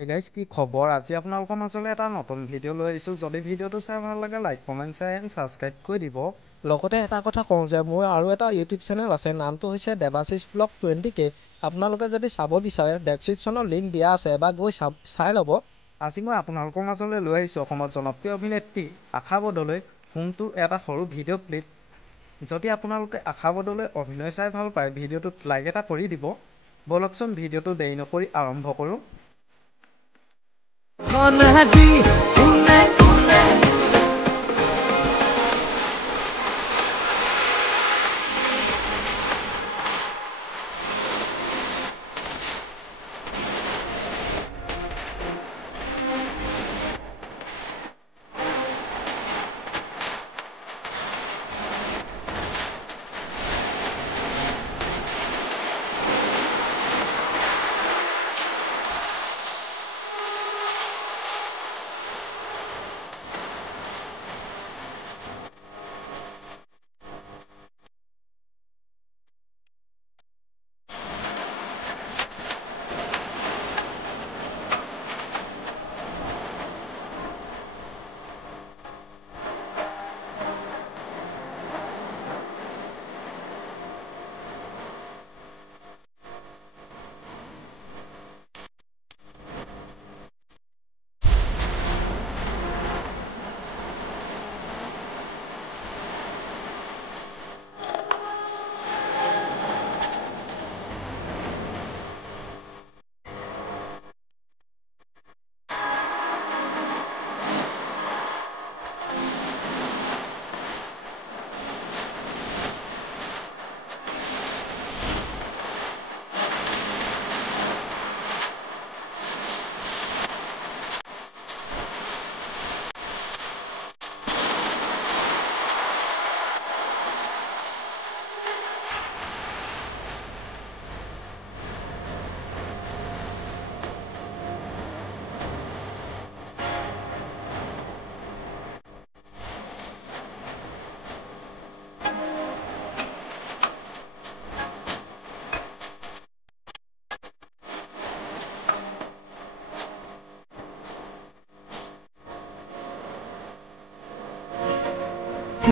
Hey guys, কি খবৰ? আজি আপোনালোকৰ মাজলৈ এটা নতুন ভিডিঅ' লৈ আহিছোঁ। যদি ভিডিঅ'টো চাই ভাল লাগে like comment share and subscribe কৰি দিব। লগতে এটা কথা কওঁ যে মোৰ আৰু এটা ইউটিউব চেনেল আছে, নামটো হৈছে দেৱাশিষ ব্লগ 20K। আপোনালোকে যদি চাব বিচাৰে ডেছক্ৰিপশ্যনৰ লিংক দিয়া আছে, এবাৰ গৈ চাই ল'ব। আজি মই আপোনালোকৰ মাজলৈ লৈ আহিছোঁ অসমত জনপ্ৰিয় অভিনেত্ৰী আশা বড়োলৈ হোমটোৰ এটা সৰু ভিডিঅ' ক্লিপ। যদি আপোনালোকে আশা বড়োলৈ অভিনয় চাই ভাল পায়, ভিডিঅ'টোত লাইক এটা কৰি দিব। বলকচোন ভিডিঅ'টো দেৰি নকৰি আৰম্ভ কৰোঁ।